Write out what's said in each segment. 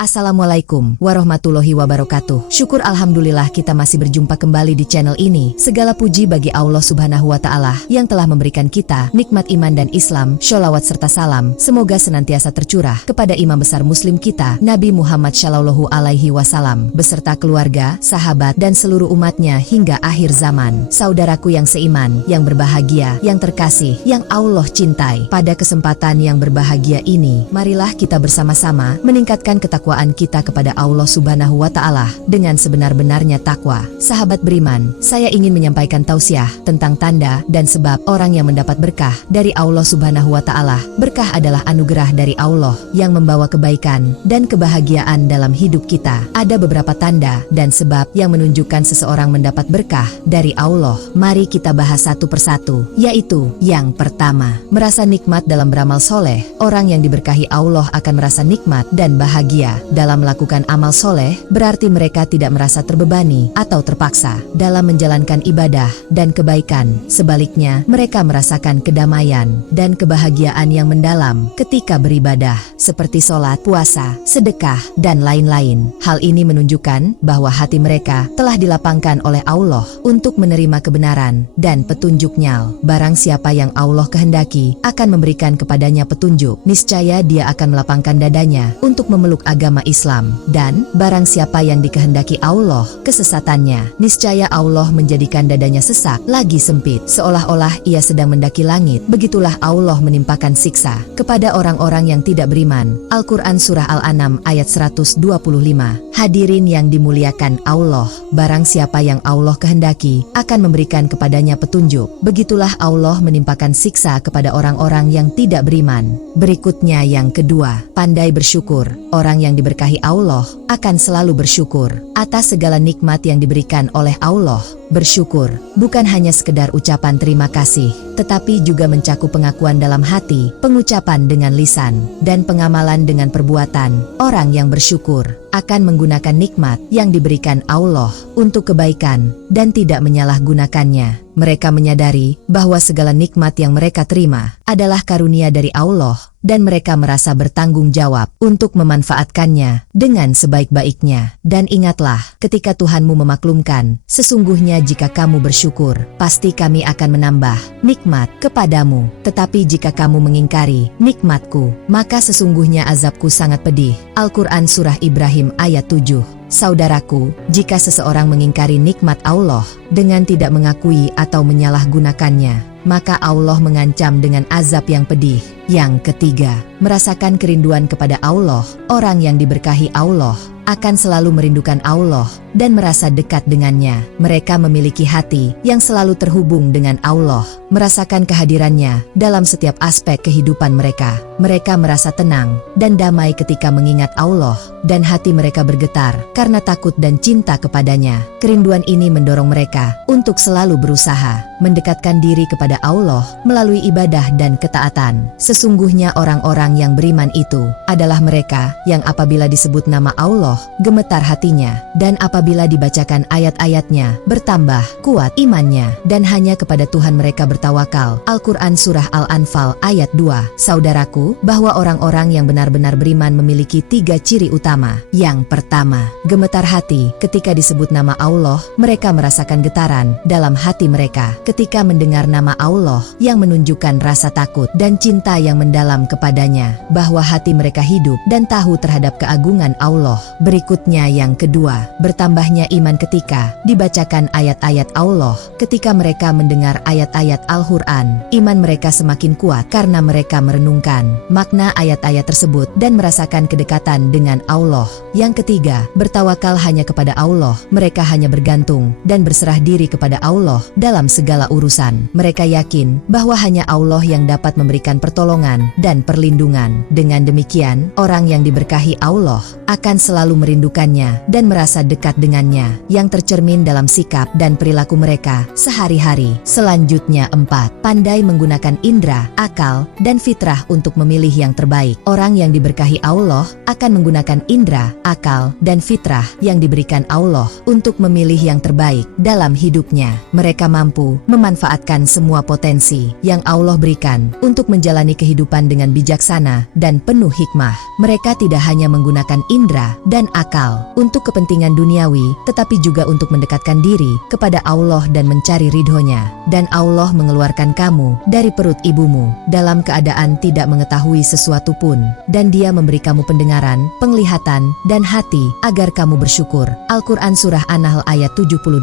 Assalamualaikum warahmatullahi wabarakatuh. Syukur alhamdulillah kita masih berjumpa kembali di channel ini. Segala puji bagi Allah subhanahu wa ta'ala yang telah memberikan kita nikmat iman dan Islam. Sholawat serta salam semoga senantiasa tercurah kepada imam besar muslim kita Nabi Muhammad Shallallahu Alaihi Wasallam beserta keluarga, sahabat dan seluruh umatnya hingga akhir zaman. Saudaraku yang seiman, yang berbahagia, yang terkasih, yang Allah cintai. Pada kesempatan yang berbahagia ini, marilah kita bersama-sama meningkatkan ketakwaan kita kepada Allah subhanahu wa ta'ala dengan sebenar-benarnya takwa. Sahabat beriman, saya ingin menyampaikan tausiah tentang tanda dan sebab orang yang mendapat berkah dari Allah subhanahu wa ta'ala. Berkah adalah anugerah dari Allah yang membawa kebaikan dan kebahagiaan dalam hidup kita. Ada beberapa tanda dan sebab yang menunjukkan seseorang mendapat berkah dari Allah. Mari kita bahas satu persatu, yaitu yang pertama, merasa nikmat dalam beramal soleh. Orang yang diberkahi Allah akan merasa nikmat dan bahagia dalam melakukan amal soleh, berarti mereka tidak merasa terbebani atau terpaksa dalam menjalankan ibadah dan kebaikan. Sebaliknya, mereka merasakan kedamaian dan kebahagiaan yang mendalam ketika beribadah, seperti sholat, puasa, sedekah, dan lain-lain. Hal ini menunjukkan bahwa hati mereka telah dilapangkan oleh Allah untuk menerima kebenaran dan petunjuknya. Barang siapa yang Allah kehendaki akan memberikan kepadanya petunjuk, niscaya dia akan melapangkan dadanya untuk memeluk agama Islam, dan barang siapa yang dikehendaki Allah kesesatannya, niscaya Allah menjadikan dadanya sesak lagi sempit, seolah-olah ia sedang mendaki langit. Begitulah Allah menimpakan siksa kepada orang-orang yang tidak beriman. Al-Quran Surah Al-An'am ayat 125. Hadirin yang dimuliakan Allah, barang siapa yang Allah kehendaki akan memberikan kepadanya petunjuk. Begitulah Allah menimpakan siksa kepada orang-orang yang tidak beriman. Berikutnya yang kedua, pandai bersyukur. Orang yang diberkahi Allah akan selalu bersyukur atas segala nikmat yang diberikan oleh Allah. Bersyukur bukan hanya sekedar ucapan terima kasih, tetapi juga mencakup pengakuan dalam hati, pengucapan dengan lisan, dan pengamalan dengan perbuatan. Orang yang bersyukur akan menggunakan nikmat yang diberikan Allah untuk kebaikan dan tidak menyalahgunakannya. Mereka menyadari bahwa segala nikmat yang mereka terima adalah karunia dari Allah, dan mereka merasa bertanggung jawab untuk memanfaatkannya dengan sebaik-baiknya. Dan ingatlah, ketika Tuhanmu memaklumkan, sesungguhnya jika kamu bersyukur, pasti kami akan menambah nikmat kepadamu. Tetapi jika kamu mengingkari nikmatku, maka sesungguhnya azabku sangat pedih. Al-Quran Surah Ibrahim ayat 7. Saudaraku, jika seseorang mengingkari nikmat Allah dengan tidak mengakui atau menyalahgunakannya, maka Allah mengancam dengan azab yang pedih. Yang ketiga, merasakan kerinduan kepada Allah. Orang yang diberkahi Allah akan selalu merindukan Allah dan merasa dekat dengannya. Mereka memiliki hati yang selalu terhubung dengan Allah, merasakan kehadirannya dalam setiap aspek kehidupan mereka. Mereka merasa tenang dan damai ketika mengingat Allah, dan hati mereka bergetar karena takut dan cinta kepadanya. Kerinduan ini mendorong mereka untuk selalu berusaha mendekatkan diri kepada Allah melalui ibadah dan ketaatan. Sesungguhnya orang-orang yang beriman itu adalah mereka yang apabila disebut nama Allah, gemetar hatinya, dan apabila dibacakan ayat-ayatnya, bertambah kuat imannya, dan hanya kepada Tuhan mereka bertawakal. Al-Quran Surah Al-Anfal ayat 2. Saudaraku, bahwa orang-orang yang benar-benar beriman memiliki 3 ciri utama. Yang pertama, gemetar hati. Ketika disebut nama Allah, mereka merasakan getaran dalam hati mereka ketika mendengar nama Allah yang menunjukkan rasa takut dan cinta yang mendalam kepadanya, bahwa hati mereka hidup dan tahu terhadap keagungan Allah. Berikutnya yang kedua, bertambahnya iman ketika dibacakan ayat-ayat Allah. Ketika mereka mendengar ayat-ayat Al-Quran, iman mereka semakin kuat karena mereka merenungkan makna ayat-ayat tersebut dan merasakan kedekatan dengan Allah. Yang ketiga, bertawakal hanya kepada Allah. Mereka hanya bergantung dan berserah diri kepada Allah dalam segala urusan. Mereka yakin bahwa hanya Allah yang dapat memberikan pertolongan dan perlindungan. Dengan demikian, orang yang diberkahi Allah akan selalu merindukannya dan merasa dekat dengannya, yang tercermin dalam sikap dan perilaku mereka sehari-hari. Selanjutnya 4. Pandai menggunakan indera, akal, dan fitrah untuk memilih yang terbaik. Orang yang diberkahi Allah akan menggunakan indera, akal, dan fitrah yang diberikan Allah untuk memilih yang terbaik dalam hidupnya. Mereka mampu memanfaatkan semua potensi yang Allah berikan untuk menjalani kehidupan dengan bijaksana dan penuh hikmah. Mereka tidak hanya menggunakan indera dan akal untuk kepentingan duniawi, tetapi juga untuk mendekatkan diri kepada Allah dan mencari ridhonya. Dan Allah mengeluarkan kamu dari perut ibumu dalam keadaan tidak mengetahui sesuatu pun, dan Dia memberi kamu pendengaran, penglihatan, dan hati agar kamu bersyukur. Al-Quran Surah An-Nahl ayat 78.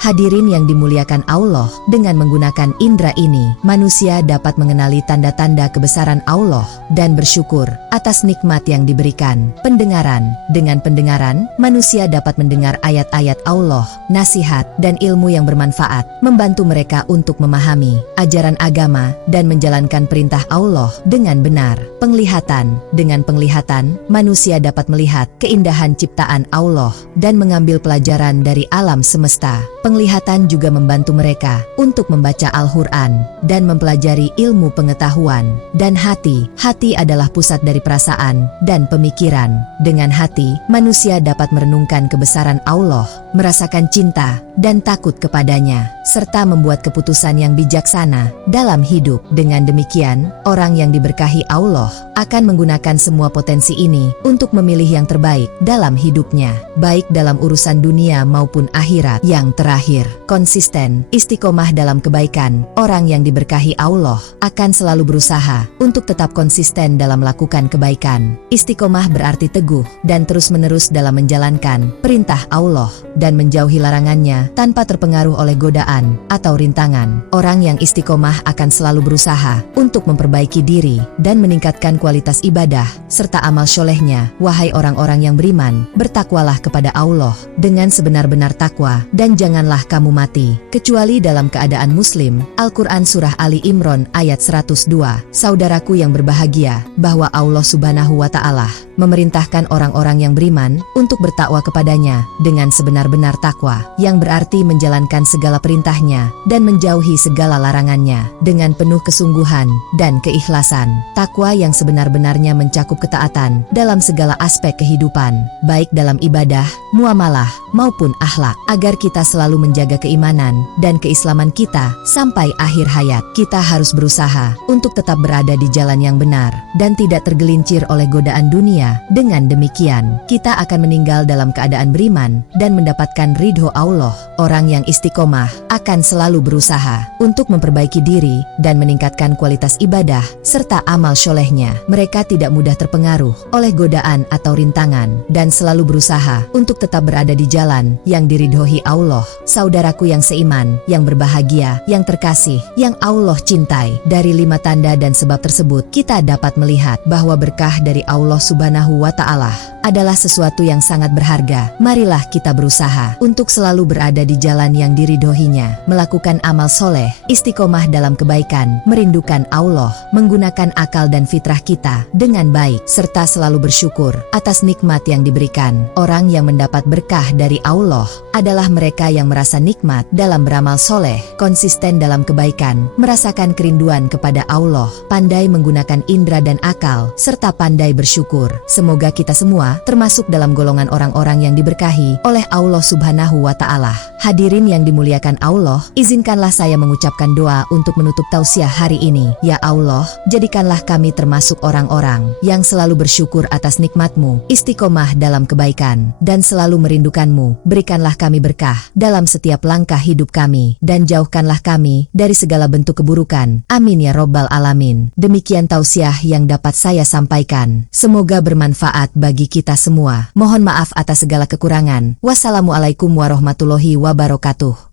Hadirin yang dimuliakan Allah, dengan menggunakan indera ini, manusia dapat mengenali tanda-tanda kebesaran Allah dan bersyukur atas nikmat yang diberikan. Pendengaran. Dengan pendengaran, manusia dapat mendengar ayat-ayat Allah, nasihat, dan ilmu yang bermanfaat, membantu mereka untuk memahami ajaran agama dan menjalankan perintah Allah dengan benar. Penglihatan. Dengan penglihatan, manusia dapat melihat keindahan ciptaan Allah dan mengambil pelajaran dari alam semesta. Penglihatan juga membantu mereka untuk membaca Al-Quran dan mempelajari ilmu pengetahuan. Dan hati. Hati adalah pusat dari perasaan dan pemikiran. Dengan hati, manusia dapat merenungkan kebesaran Allah, merasakan cinta dan takut kepadanya, serta membuat keputusan yang bijaksana dalam hidup. Dengan demikian, orang yang diberkahi Allah akan menggunakan semua potensi ini untuk memilih yang terbaik dalam hidupnya, baik dalam urusan dunia maupun akhirat. Yang terakhir, konsisten, istiqomah dalam kebaikan. Orang yang diberkahi Allah akan selalu berusaha untuk tetap konsisten dalam melakukan kebaikan. Istiqomah berarti teguh dan terus-menerus dalam menjalankan perintah Allah dan menjauhi larangannya tanpa terpengaruh oleh godaan atau rintangan. Orang yang istiqomah akan selalu berusaha untuk memperbaiki diri dan meningkatkan kualitas ibadah serta amal solehnya. Wahai orang-orang yang beriman, bertakwalah kepada Allah dengan sebenar-benar takwa dan janganlah kamu mati kecuali dalam keadaan muslim. Al-Quran Surah Ali Imran ayat 102. Saudaraku yang berbahagia, bahwa Allah Subhanahu wa Ta'ala memerintahkan orang-orang yang beriman untuk bertakwa kepadanya dengan sebenar-benar takwa, yang berarti menjalankan segala perintahnya dan menjauhi segala larangannya dengan penuh kesungguhan dan keikhlasan. Takwa yang sebenar-benarnya mencakup ketaatan dalam segala aspek kehidupan, baik dalam ibadah, muamalah, maupun akhlak, agar kita selalu menjaga keimanan dan keislaman kita sampai akhir hayat. Kita harus berusaha untuk tetap berada di jalan yang benar dan tidak tergelincir oleh godaan dunia. Dengan demikian, kita akan meninggal dalam keadaan beriman dan mendapatkan ridho Allah. Orang yang istiqomah akan selalu berusaha untuk memperbaiki diri dan meningkatkan kualitas ibadah serta amal solehnya. Mereka tidak mudah terpengaruh oleh godaan atau rintangan dan selalu berusaha untuk tetap berada di jalan yang diridhoi Allah. Saudaraku yang seiman, yang berbahagia, yang terkasih, yang Allah cintai, dari 5 tanda dan sebab tersebut kita dapat melihat bahwa berkah dari Allah Subhanahu wa Ta'ala adalah sesuatu yang sangat berharga. Marilah kita berusaha untuk selalu berada di jalan yang diridhoinya, melakukan amal soleh, istiqomah dalam kebaikan, merindukan Allah, menggunakan akal dan fitrah kita dengan baik, serta selalu bersyukur atas nikmat yang diberikan. Orang yang mendapat berkah dari Allah adalah mereka yang merasa nikmat dalam beramal soleh, konsisten dalam kebaikan, merasakan kerinduan kepada Allah, pandai menggunakan indera dan akal, serta pandai bersyukur. Semoga kita semua termasuk dalam golongan orang-orang yang diberkahi oleh Allah Subhanahu wa Ta'ala. Hadirin yang dimuliakan Allah, izinkanlah saya mengucapkan doa untuk menutup tausiah hari ini. Ya Allah, jadikanlah kami termasuk orang-orang yang selalu bersyukur atas nikmat-Mu, istiqomah dalam kebaikan, dan selalu merindukan-Mu. Berikanlah kami berkah dalam setiap langkah hidup kami, dan jauhkanlah kami dari segala bentuk keburukan. Amin ya Rabbal Alamin. Demikian tausiah yang dapat saya sampaikan. Semoga bermanfaat bagi kita semua. Mohon maaf atas segala kekurangan. Wassalamualaikum warahmatullahi wabarakatuh.